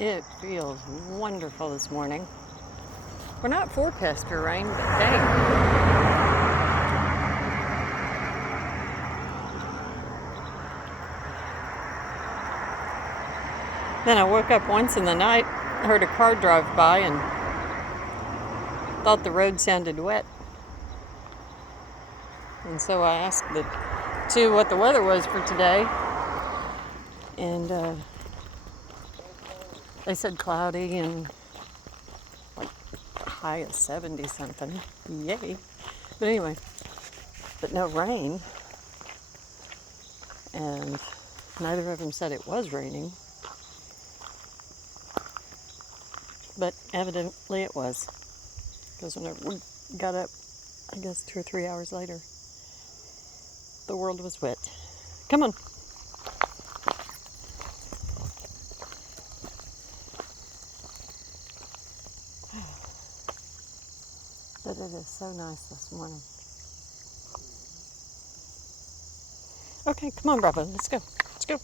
It feels wonderful this morning. We're not forecast for rain, but dang. Then I woke up once in the night, heard a car drive by, and thought the road sounded wet. And so I asked the two what the weather was for today, and they said cloudy and like high of 70 something. Yay. But anyway, but no rain. And neither of them said it was raining. But evidently it was. Because when we got up, I guess 2 or 3 hours later, the world was wet. Come on. But it is so nice this morning. Okay, come on, Bravo. Let's go. Let's go.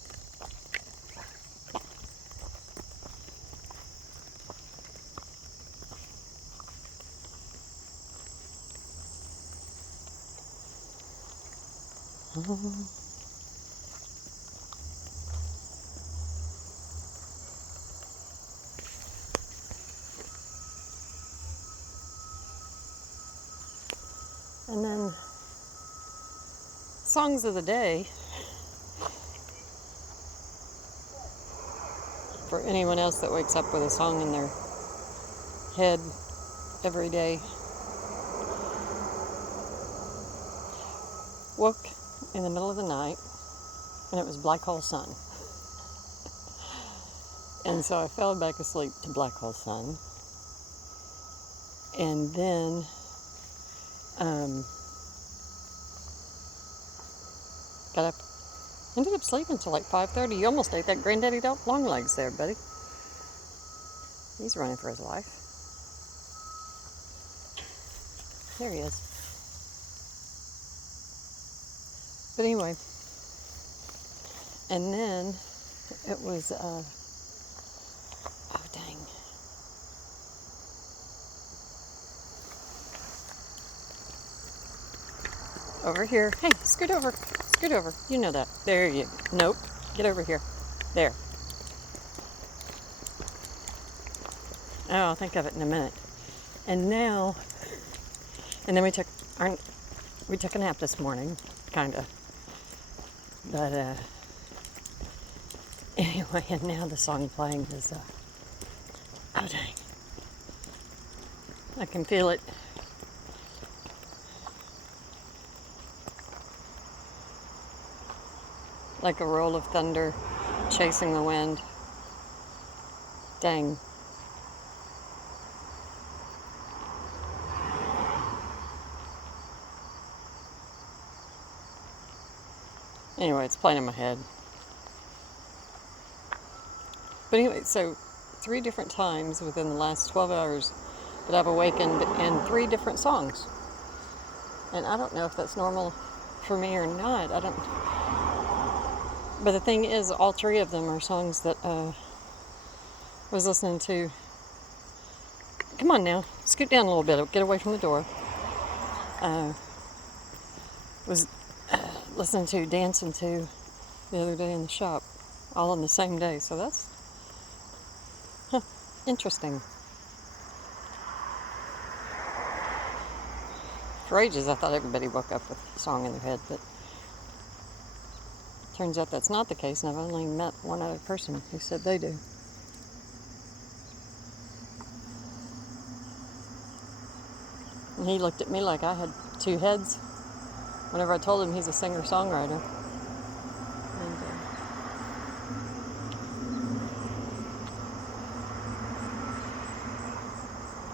And then songs of the day for anyone else that wakes up with a song in their head every day. Woke in the middle of the night and it was Black Hole Sun. And so I fell back asleep to Black Hole Sun. And then got up, ended up sleeping until like 5:30. You almost ate that Granddaddy long legs there, buddy. He's running for his life. There he is. But anyway, and then it was, oh dang. Over here. Hey, scoot over. Scoot over. You know that. There you go. Nope. Get over here. There. Oh, I'll think of it in a minute. And now, and then we took a nap this morning, kind of. But anyway, and now the song playing is, oh dang. I can feel it. Like a roll of thunder chasing the wind. Dang. Anyway, it's playing in my head. But anyway, so 3 different times within the last 12 hours that I've awakened in 3 different songs. And I don't know if that's normal for me or not. I don't. But the thing is, all 3 of them are songs that I was listening to. Come on now, scoot down a little bit, get away from the door. Was listening to, dancing to the other day in the shop, all on the same day. So that's interesting. For ages, I thought everybody woke up with a song in their head, but turns out that's not the case, and I've only met one other person who said they do. And he looked at me like I had 2 heads whenever I told him he's a singer-songwriter. And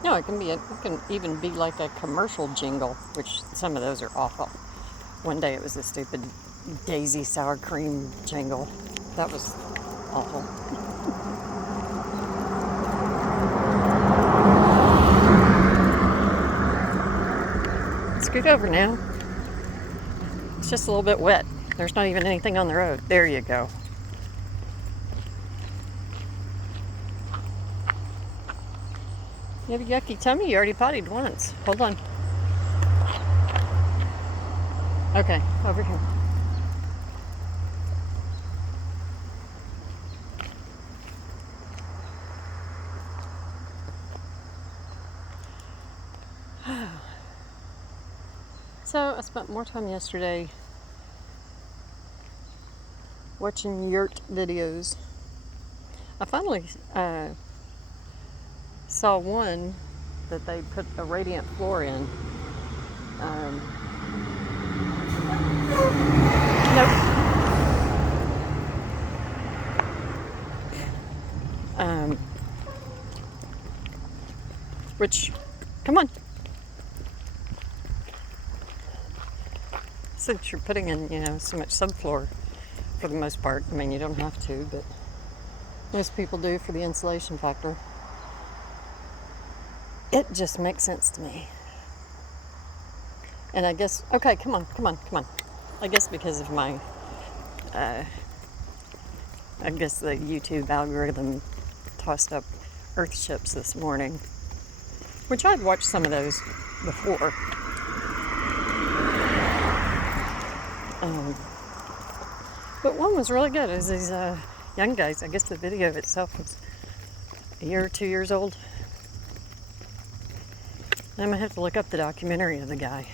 no, it can even be like a commercial jingle, which some of those are awful. One day it was a stupid Daisy sour cream jingle. That was awful. Scoot over now. It's just a little bit wet. There's not even anything on the road. There you go. You have a yucky tummy? You already pottied once. Hold on. Okay, over here. So I spent more time yesterday watching yurt videos. I finally saw one that they put a radiant floor in. Nope. Which, come on. Since you're putting in, so much subfloor for the most part. I mean, you don't have to, but most people do for the insulation factor. It just makes sense to me. And I guess, okay, come on. I guess because of my, I guess the YouTube algorithm tossed up earth ships this morning, which I'd watched some of those before. But one was really good. It was these young guys. I guess the video itself was a year or 2 years old. I'm gonna have to look up the documentary of the guy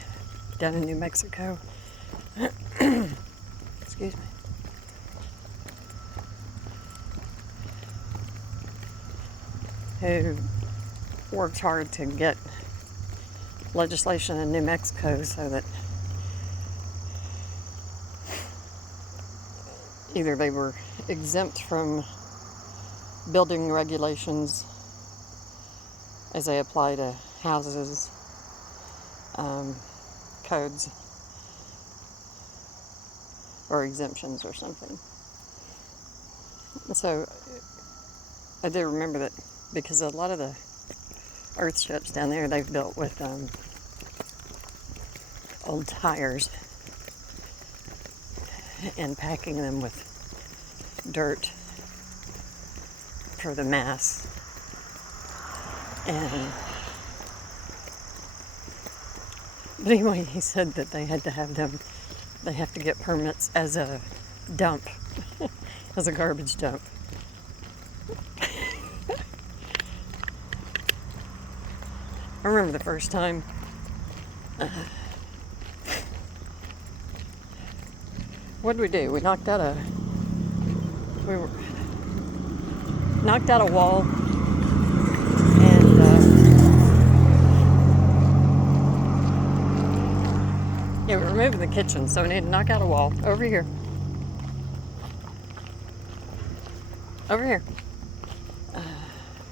down in New Mexico. Excuse me. Who worked hard to get legislation in New Mexico so that either they were exempt from building regulations as they apply to houses, codes, or exemptions or something. So I do remember that because a lot of the earth ships down there they've built with old tires and packing them with dirt for the mass. But anyway, he said that they have to get permits as a dump, as a garbage dump. I remember the first time what did we do? We knocked out a wall, and we're moving the kitchen, so we need to knock out a wall over here.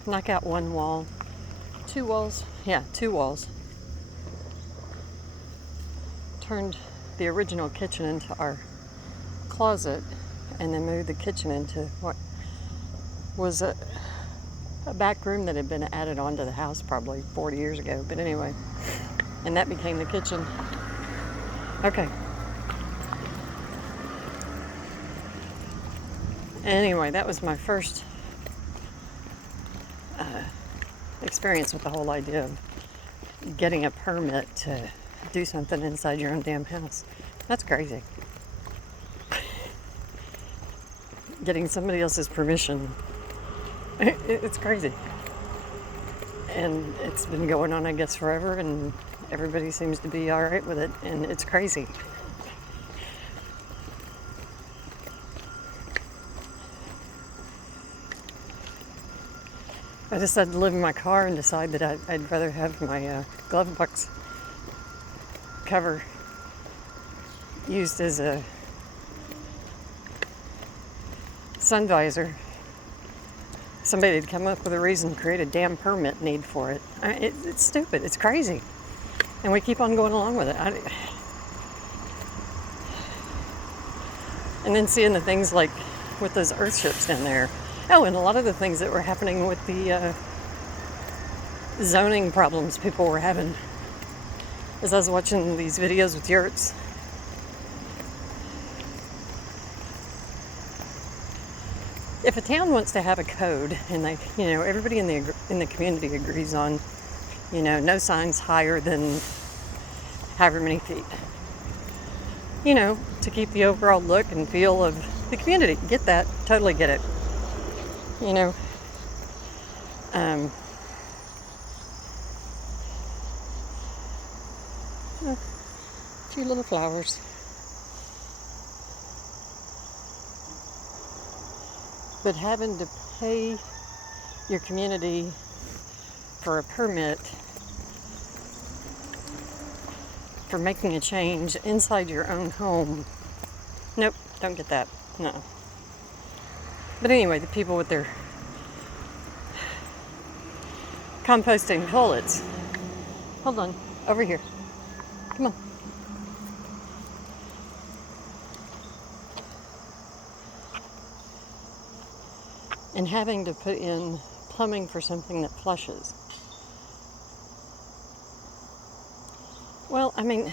Knock out one wall, 2 walls. Yeah, 2 walls. Turned the original kitchen into our closet, and then moved the kitchen into what was a back room that had been added onto the house probably 40 years ago. But anyway, and that became the kitchen. Okay. Anyway, that was my first experience with the whole idea of getting a permit to do something inside your own damn house. That's crazy. Getting somebody else's permission. It's crazy. And it's been going on, I guess, forever, and everybody seems to be all right with it, and it's crazy. I decided to live in my car and decide that I'd rather have my glove box cover used as a sun visor. Somebody had come up with a reason to create a damn permit need for it. It's stupid. It's crazy. And we keep on going along with it. And then seeing the things like with those earth ships down there. Oh, and a lot of the things that were happening with the zoning problems people were having. As I was watching these videos with yurts. if a town wants to have a code, and they, everybody in the community agrees on, no signs higher than however many feet, to keep the overall look and feel of the community. Get that? Totally get it. A few little flowers. But having to pay your community for a permit for making a change inside your own home, nope, don't get that. No. But anyway, the people with their composting toilets. Hold on, over here. Come on. And having to put in plumbing for something that flushes. Well, I mean,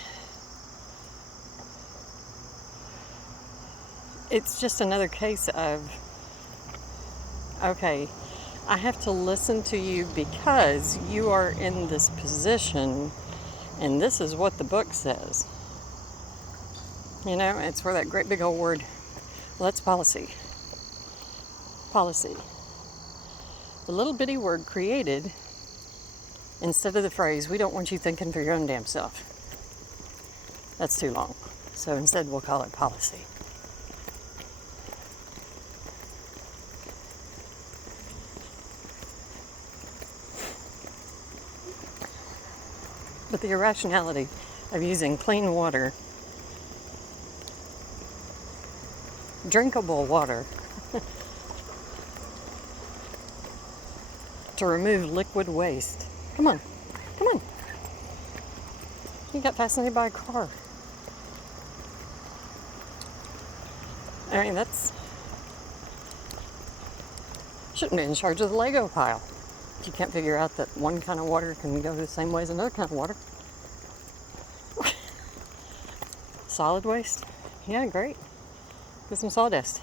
it's just another case of, okay, I have to listen to you because you are in this position and this is what the book says. It's where that great big old word, well, that's policy. Policy. The little bitty word created instead of the phrase, we don't want you thinking for your own damn self. That's too long. So instead we'll call it policy. But the irrationality of using clean water, drinkable water, to remove liquid waste. Come on. You got fascinated by a car. I mean, shouldn't be in charge of the Lego pile. You can't figure out that one kind of water can go the same way as another kind of water. Solid waste? Yeah, great. Get some sawdust.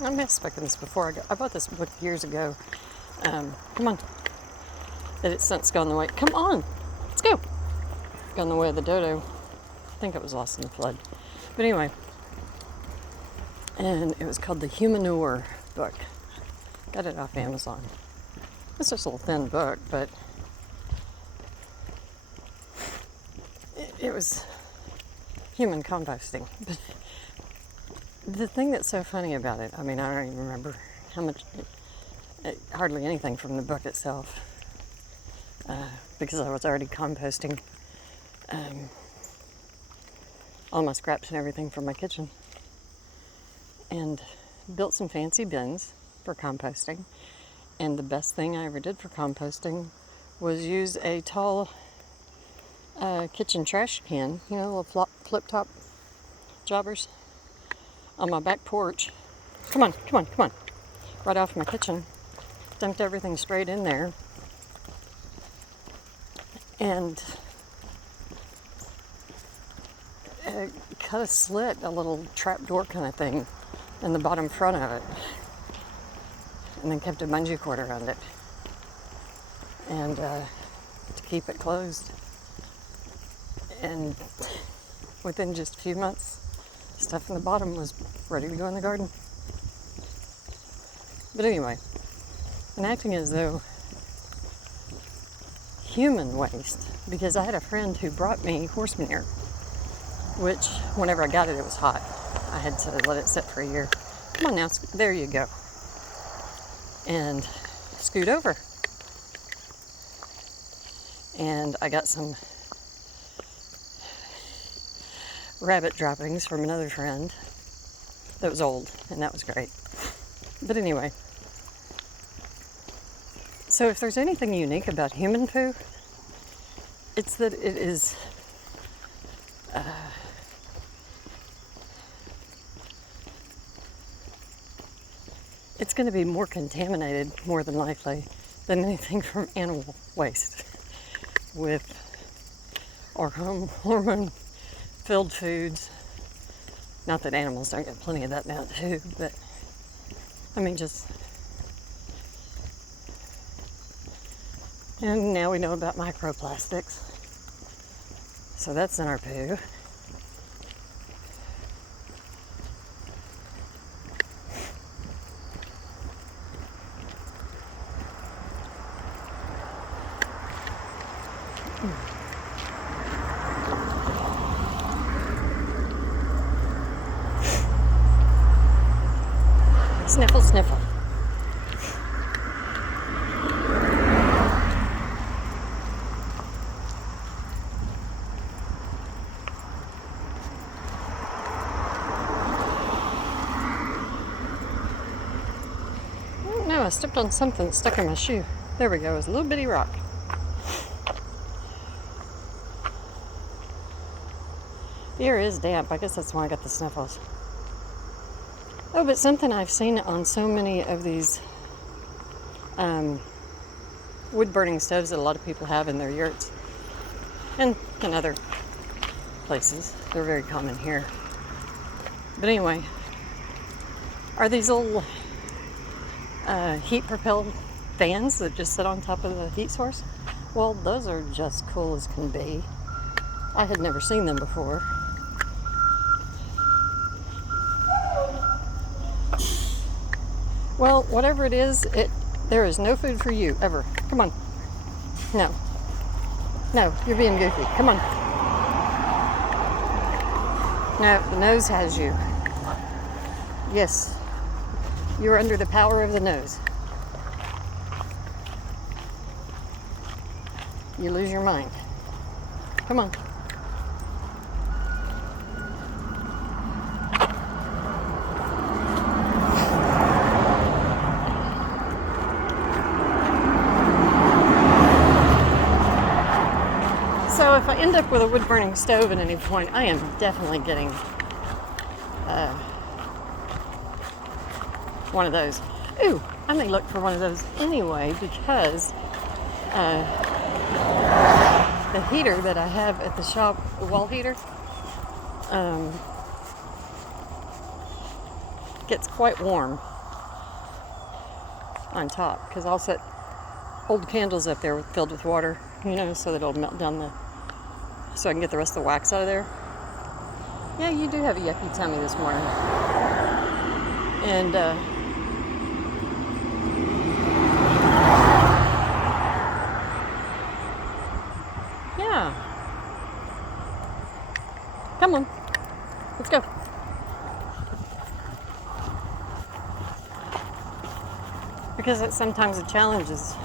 I may have spoken this before. I bought this book years ago. Come on. That it's since gone the way. Come on. Let's go. Gone the way of the dodo. I think it was lost in the flood. But anyway. And it was called the Humanure book. Got it off Amazon. It's just a little thin book, but it was human composting. But the thing that's so funny about it, I mean, I don't even remember how much, hardly anything from the book itself, because I was already composting all my scraps and everything from my kitchen, and built some fancy bins for composting. And the best thing I ever did for composting was use a tall kitchen trash can, little flip-top jobbers, on my back porch. Come on. Right off my kitchen. Dumped everything straight in there. And cut a slit, a little trap door kind of thing, in the bottom front of it. And then kept a bungee cord around it. And to keep it closed. And within just a few months, stuff in the bottom was ready to go in the garden. But anyway, and acting as though human waste, because I had a friend who brought me horse manure, which whenever I got it, it was hot. I had to let it sit for a year. Come on now, there you go. And scoot over. And I got some rabbit droppings from another friend that was old, and that was great. But anyway, So if there's anything unique about human poo, it's that it is it's going to be more contaminated, more than likely, than anything from animal waste with our hormone-filled foods. Not that animals don't get plenty of that now too, but I mean just... And now we know about microplastics. So that's in our poo. Sniffle, sniffle. No, I stepped on something that stuck in my shoe. There we go, it was a little bitty rock. The air is damp. I guess that's why I got the sniffles. Oh, but something I've seen on so many of these wood-burning stoves that a lot of people have in their yurts and in other places. They're very common here. But anyway, are these little heat-propelled fans that just sit on top of the heat source? Well, those are just cool as can be. I had never seen them before. Well, whatever it is, there is no food for you, ever. Come on. No. No, you're being goofy. Come on. No, the nose has you. Yes. You're under the power of the nose. You lose your mind. Come on. So if I end up with a wood-burning stove at any point, I am definitely getting one of those. Ooh, I may look for one of those anyway because the heater that I have at the shop, the wall heater, gets quite warm on top because I'll set old candles up there filled with water, you know, so that it'll melt down so I can get the rest of the wax out of there. Yeah, you do have a yucky tummy this morning. And yeah. Come on. Let's go. Because it's sometimes a challenge is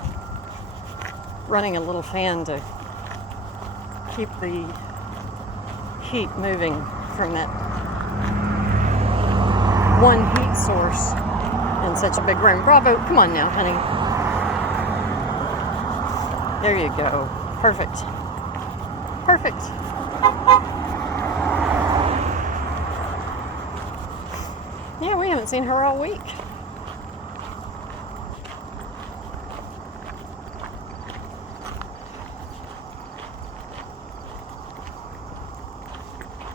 running a little fan to keep the heat moving from that one heat source in such a big room. Bravo, come on now, honey. There you go. Perfect. Perfect. Yeah, we haven't seen her all week.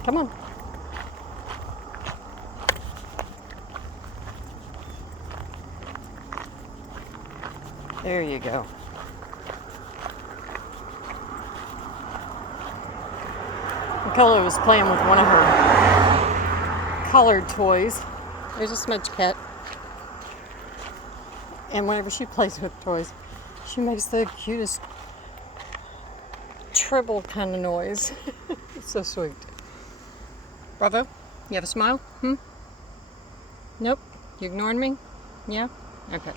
Come on. There you go. Nicola was playing with one of her colored toys. There's a smudge cat. And whenever she plays with toys, she makes the cutest treble kind of noise. It's so sweet. Bravo, you have a smile? Nope. You ignoring me? Yeah? Okay.